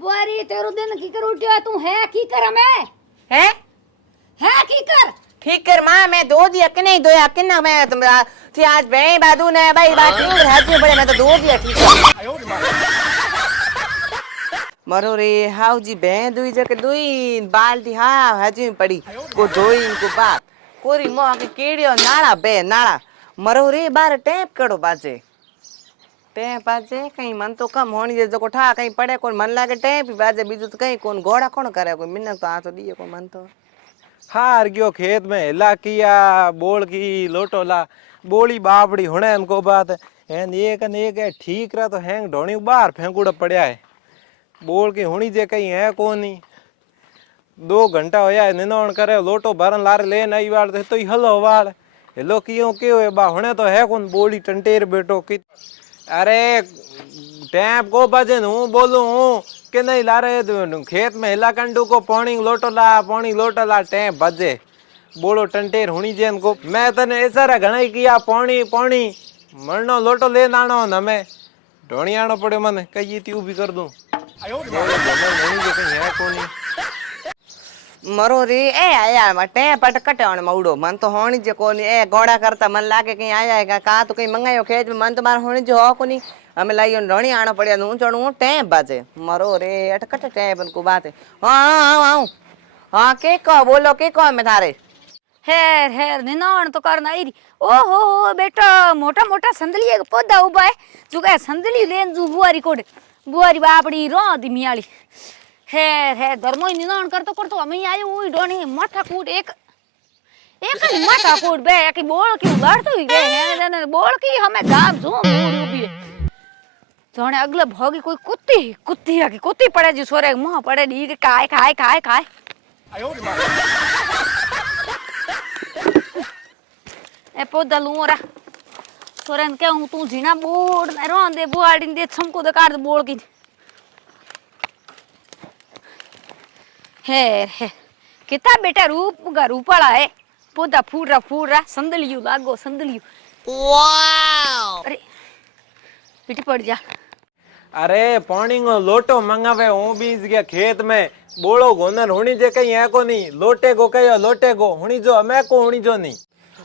बुआरी तेरो दिन की कर उठ्यो तू है की कर हमें हैं है की कर ठीक कर मां मैं दो दिया कि नहीं दोया कि ना मैं तुम थी आज बे बादू ने भाई बात नहीं हाजी बड़े मैं तो दो दिया ठीक है मरो रे हाउ जी बे दुई जके दुई बाल्टी हा हाजी पड़ी को धोई को बात कोरी मो के केड़ियो नाड़ा बे नाड़ा मरो रे बार टेप कड़ो बाजे टेप बाजे कहीं मन तो कम होनी जे जो ठा कहीं पड़े कोन मन लागे टेप बाजे बीजू तो कहीं कोन घोड़ा कोन करे कोई मिनक तो आ तो दिए को मन तो हार गयो खेत में हिला किया बोल की लोटो ला बोली बापड़ी हुणे इनको बात एन एक ठीक रहा तो हैंग ढोणी बाहर फेंकुड़ा पड़या है बोल की हुणी जे कहीं है कोनी 2 घंटा होया है निनोण करे लोटो भरन लारे लेन आई वाल तो ही हलो वाल हेलो कियो क्यों है बा हुणे तो है कौन बोली टंटेर बेटो की अरे टैप को बजे हूँ बोलू हूँ कि नहीं लारे खेत में हिला कंडू को पानी लोटो ला टैप बजे बोलो टंटेर हुणी जेन को मैं तने ऐसा घना ही किया पानी पानी मरनो लोटो ले नानो न हमें ढोणी आनो पड़े मन कही त्यू भी कर दूं मरो रे ए आया मटे पट कटण मौड़ो मन तो होनी जे कोनी ए गोड़ा करता मन लागे कहीं आया है का तो कहीं मंगायो खेत में मन तो मार होनी जो हो कोनी हमें लाइयो ढोणी आनो पड़या नु चढ़ू टेप बाजे मरो रे अटकट टेप को बात है हां हां के को बोलो के को मैं थारे हेर हेर निनाण तो करना आई ओहो बेटा मोटा मोटा संदली एक पौधा उबा है जो का संदली लेन जू बुआरी बापड़ी रो दी मियाली हेर हेर धर्मो निनाण करतो हमें आयो ओई डोणी माथा कूट एक माथा कूट बे की बोल की उगाड़तो ही बे है बोल की हमें जाम झूम उबी जोने अगले भोगी कोई कुत्ती है कि कुत्ती पड़े जी सोरे मुंह पड़े दी के खाए ए पौधा लूरा सोरेन के हूं तू झीना बोड़ में रोन दे बुआड़ी दे छमको दे काट बोल की है कितना बेटा रूपाला है पौधा फूट रहा संदलियू लागो संदलियू वाओ अरे पिटी पड़ जा अरे पानी को लोटो मंगावे हूँ भी गया खेत में बोलो गोनर हुणी जे कहीं है को नहीं लोटे को हुणी जो हमें को हुणी जो नहीं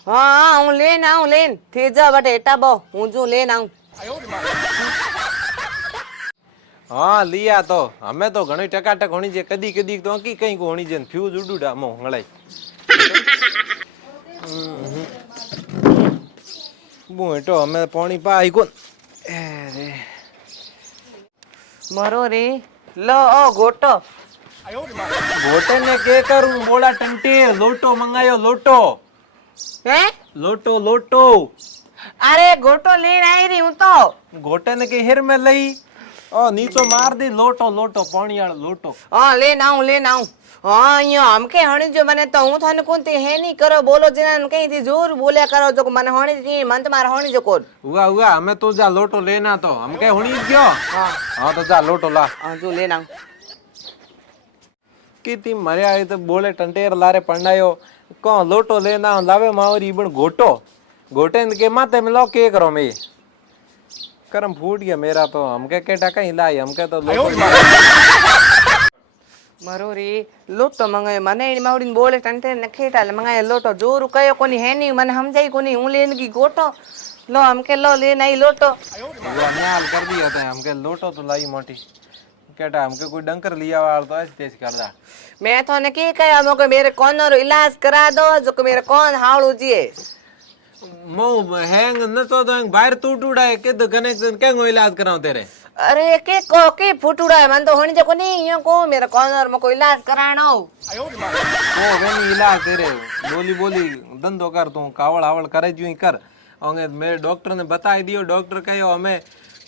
हां हूं लेन थे जा बटे एटा बो हूं जो लेन आऊं हाँ लिया तो हमें तो घणी टकाटक होनी जे कदी तो की कहीं को होनी जे फ्यूज उडूडा मो हंगलाई बुएटो हमें पानी पाई को अरे मरो रे लो ओ गोटो गोटे ने के करूं बोला टंटे लोटो मंगायो लोटो हैं लोटो अरे गोटो लेन आई रही हूं तो गोटे ने के हिर में लई ओ नीचो मार दी लोटो पानी वाला लोटो हां लेन आऊं हां यो हमके हणी जो मने तो हूं थाने कोन ते है नहीं करो बोलो जिना कहीं थी जोर बोले करो जो मन हणी जी मन तुम्हारा हणी जो कोन हुआ हमें तो जा लोटो लेना तो हमके हुणी गयो हां तो जा लोटो ला हां जो लेना किती मरे आए तो बोले टंटेर लारे पंडायो को लोटो लेना लावे मावरी बन गोटे के माथे में लो के करो मैं करम फूट गया मेरा तो हमके के टका ही लाई हमके तो लोटो मरो रे लोटो मंगायो मने मावरी बोले टंटेर ने खेटा मंगायो लोटो जोर कयो कोनी है नहीं मने समझाई कोनी हूं लेन की गोटो लो हमके लो ले नहीं लोटो वो न्याल कर दिया था हमके लोटो तो लाई मोटी केटा हमके कोई डंकर लिया वाल तो ऐसे तेज कर दा मैं तो ने के कया मोके मेरे कौन रो इलाज करा दो जो के मेरे कौन हावड़ू जी मो हैंग न तो बाहर टूटूड़ा है के तो कनेक्शन के इलाज कराऊं तेरे अरे के फुटूड़ा है मन तो होनी जो कोनी यो को मेरे कौन और मको इलाज कराणो ओ वेनी इलाज तेरे बोली धंधो कर तू कावड़ हावड़ करे जो ही कर और मेरे डॉक्टर ने बता दियो डॉक्टर कहो हमें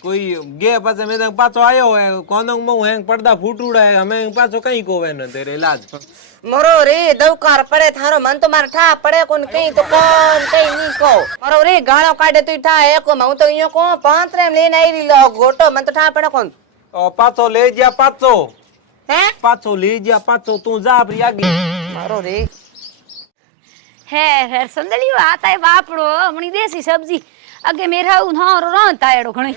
कोई गे पासे में पाछो आयो है कोनंग मो हैंग पड़दा फूटूड़ा है हमें पाछो कहीं को वेन तेरे इलाज मरो रे दवकार पड़े थारो मन तो मार ठा पड़े कोन कहीं तो कौन कहीं नी को मरो रे गाणो काढे तू ठा है को मैं तो यो को पांतरे लेन आई री लो गोटो मन तो ठा पड़े कोन ओ पाछो ले जा पाछो हैं पाछो ले जा पाछो तू जा अपनी आगे मरो रे है संदलियो आता है बापड़ो हमनी देसी सब्जी अगे मेरा उन्हारो रहता है घणी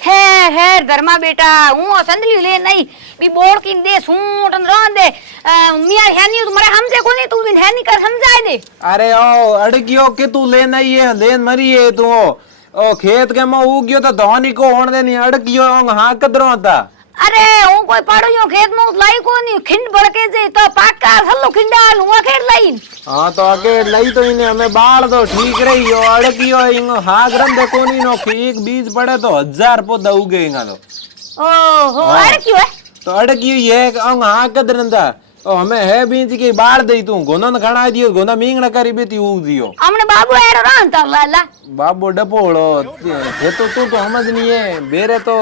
हेर धर्मा बेटा हूँ संदली ले नहीं बी बोल की दे सूट रन दे मियां है नहीं तुम्हारे हमसे को नहीं तू भी है नहीं कर समझाए दे। अरे ओ अड़गियो के तू लेन आई है लेन मरी है तू ओ खेत के में उगियो तो धोनी को होने देनी अड़गियो हाँ कदरों था। अरे हूँ कोई पड़ो खेत में लाई को नहीं खिंड भड़के जे तो पाका सल्लो खिंडाल हुआ खेत लाई। हाँ तो आगे लाई तो इन्हें हमें बाल तो ठीक रही हो अड़गियो इंगो हाँ ग्रंथ कोनी नो एक बीज पड़े तो 1000 पौधा उगेगा तो। ओहो अरे क्यों है तो अड़गियो ये हाँ कदरन था ओ हमें है बीज की बाढ़ दई तू गोना खड़ा दियो गोना मींगना करी बेती उग दियो हमने बाबू एरो रान ता लाला बाबो डपोड़ो ये तो तू तो समझ नहीं है बेरे तो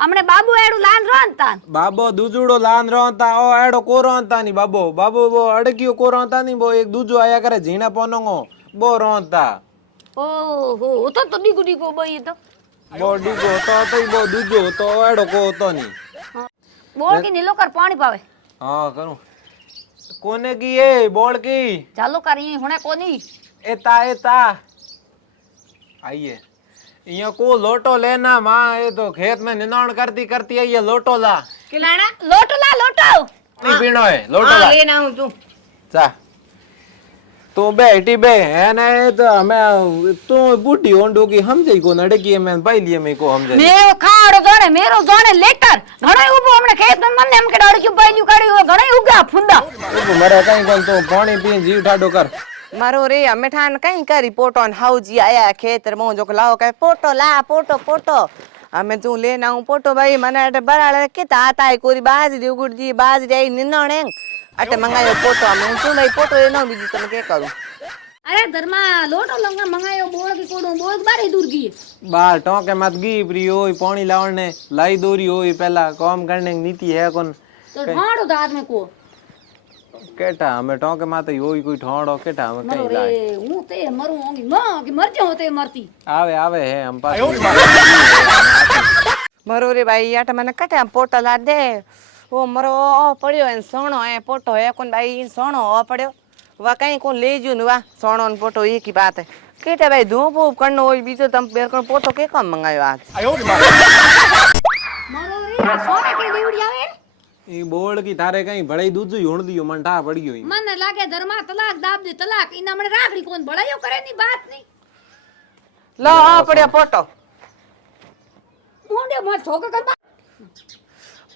हमने बाबू एरो लान रान ता बाबो दूजुड़ो लान रोता ओ एड़ो को रोता नहीं बाबो बाबो वो अड़गियो को रोता नहीं वो एक दूजो आया करे झीना पोनोंगो वो रोता। ओहो तो डिगो डिगो बई तो वो डिगो तो वो दूजो तो एड़ो को तो नहीं बोल की नीलो कर पानी पावे। हाँ करूं कोने की ये बोल की चालू करी हुने कोनी एता एता आइए ये को लोटो लेना माँ ये तो खेत में निनाण करती करती है ये लोटो ला खिलाना लोटो ला लोटो नहीं पीनो है लोटो ला लेना हूँ तू चा तू बेटी बे है ना तो हमें तू बूढ़ी होंडो की हम जई को नड़की मैं पाई लिए मैं को हम जई मेरो खाड़ो जोने मेरो जोने लेटर घणो उबो हमने खेत में मन्ने हम के डाड़ क्यों पाई काड़ी घणो उगा फुंदा तो मरे कहीं कोन तो पानी पी जीव ठाडो कर मारो रे हमें ठान कहीं करी पोटो हाउजी आया खेतर मो जो लाओ कहे पोटो ला पोटो पोटो हमें तू लेना हूँ पोटो भाई मने अटे बराड़े के आता है कोरी बाजरी उगुड़ बाजरी आई निन्नोने अटे मंगायो पोटो हमें तू भाई पोटो लेना बीजी तो मैं क्या करूं। अरे धर्मा लोटो लंगा मंगायो बोल की कोडो बोल बारे दूर की बार टोके मत गी प्री होई पानी लावने लाई दूरी होई पहला काम करने की नीति है कौन तो ठाड़ो दाद में को केटा हमें टोके माते होई कोई ठाड़ो केटा हमें कहीं लाई रे हूं ते मरू होंगी मां की मर जाओ ते मरती आवे आवे है हम पास मरो रे भाई अटे मने कटे पोटो ला दे वो मरो पड़ियो है सोनो है पोटो है कौन भाई सोनो पड़ियो वा कहीं को ले जू नुआ सोनो न पोटो एक ही बात है केटा भाई धूप वूप करनो होई बीजो तम बेर को पोटो के कम मंगायो आज मरो रे सोने के देवड़ी आवे ई बोल की थारे कहीं बड़ई दूध ही होण दियो मंठा पड़ी होई मन लागे धर्मा तलाक दाब दे तलाक इना मने राखड़ी कोन बड़ायो करे नी बात नहीं लो आ पड़ियो पोटो मुंडे मत ठोक कर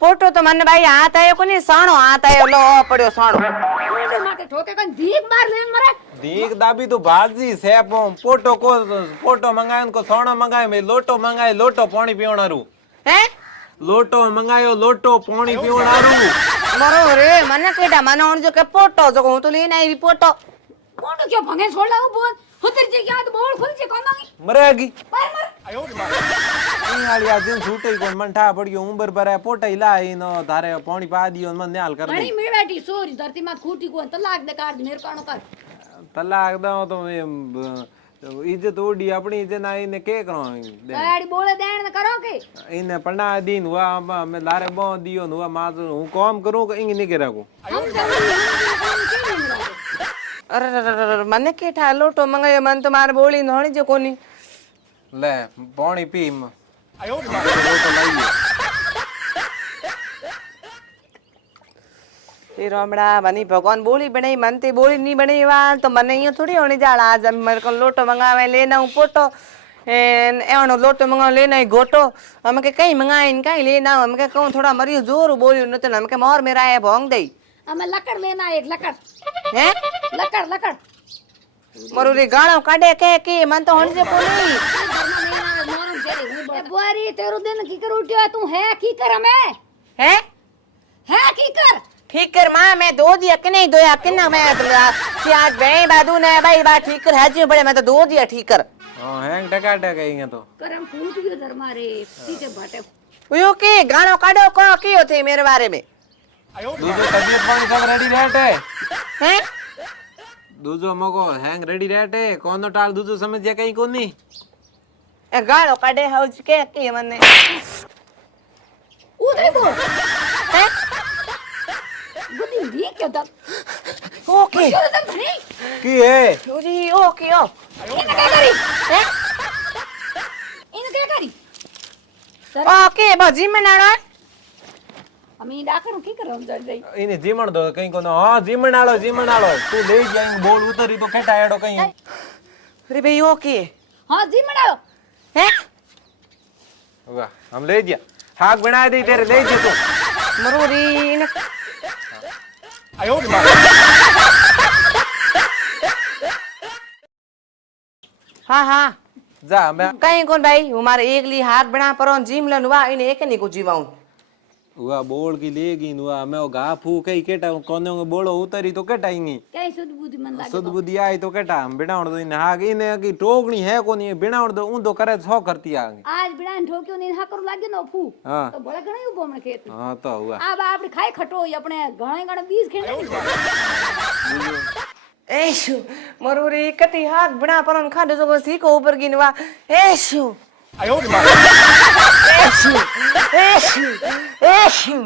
पोटो तो मन भाई हाथ आयो कोनी साणो हाथ आयो लो आ पड़ियो साणो मुंडे माके ठोके कन धीक मार लेन मरे दीक दाबी तो भाजी से पोटो को पोटो मंगायो को सोना मंगायो मैं लोटो मंगायो लोटो पानी पीवणारू हैं लोटो मंगायो लोटो पानी पीवणारू मरो रे मने केटा मन होण जो के पोटो जो को तो लेन आई पोटो मुंडे क्यों भंगे छोड़ लाओ बोल हुतर जे याद बोल खुल जे कोन मांगी मरेगी पर मर ई हाली आज दिन छूटे कोन मंठा पड़ियो उंबर पर पोटा लाई नो थारे पानी पा दियो मन न्याल कर दे बड़ी में बैठी सोरी धरती मात खूटी कोन तलाक दे काट मेरे कानो कर तलाक दो तो इज्जत ओडी अपनी इज्जत ना इने के करो गाड़ी बोले देन न करो के इने पन्ना दिन हुआ मैं लारे बो दियो हुआ मा हूं काम करूं इंग नहीं करा को हम जल्दी अरे मने केटा लोटो मंगायो मन तो मार बोली नोणी जो कोनी ले पानी पी फिर हमड़ा बनी भगवान बोली बनाई मन ते बोली नहीं बनाई वा तो मन ये थोड़ी होने जाला आज हम मेरे को लोटो मंगावे लेना हूं पोटो एवनो लोटो मंगाव लेना ही गोटो हम के कहीं मंगाए इन कहीं लेना हम के कहूं थोड़ा मरियो जोर बोली न तो हम के मोर मेरा है भोंग दई हमें लकड़ लेना एक लकड़ हैं लकड़ लकड़ मरु रे गाणो काढे के मन तो होने जे कोनी बुआरी तेरो दिन की कर उठियो तू है की कर हमें हैं है की कर ठीक कर मां मैं दो दिया कि नहीं दोया किन्ना मैं कि आज बे बादू ने भाई बा ठीक कर है जी बड़े मैं तो दो दिया ठीक कर हां हैंग टका टका इंगे तो करम फूट गयो धर्मा रे सीधे भाटे उयो के गाणो काढो को कियो थे मेरे बारे में दूजो तबीयत पानी सब रेडी रहते हैं दूजो मगो हैंग रेडी रहते कोनो टाल दूजो समझ जा कहीं कोनी ए गाणो काढे हाउस के मने उधर बोल हैं बुद्धि दी क्या दम ओके की है ओरी ओके ओ इने क्या करी हैं इने क्या करी ઓકે બજી મે નાળો અમે ડાકરું કી કરો જઈ જઈ એને જીમણ દો કઈ કોનો હા જીમણાળો તું લઈ જાય બોલ ઉતરી તો ખેટા એડો કઈ અરે ભાઈ ઓકે હા જી મણાવો હે વાહ હમ લઈ ગયા શાક બનાવી દઈ ત્યારે લઈ જતો મરોરી ને હા હા જા મે કઈ કોણ ભાઈ હું મારે એકલી હાથ બના પરો જીમ લન વા એને એક ની કો જીવાઉં ઉआ बोल की लेगी नुआ मैं वो गाफू कई केटा कोने बोलो उतरी तो केटाएंगी કઈ શુદ્ધ બુદ્ધિ મન લાગે सुध बुद्धि आई तो केटा बिनावण दो इन हाग इन की टोकनी है कोनी बिनावण दो उन तो करे सो करती आगे આજ બિડાન ઠોક્યો ને હા કરું લાગ્યો નો ફૂ हाँ તો ભલે ઘણી ઉભો મને ખેત हाँ तो हुआ આ બા આપણે ખાઈ ખટો હોય આપણે ઘણા બીજ ખેડે એશુ મરોરી કટી હાથ બના પરો ખાડો જો સીકો ઉપર ગીન વા એશુ એશુ એશુ એશુ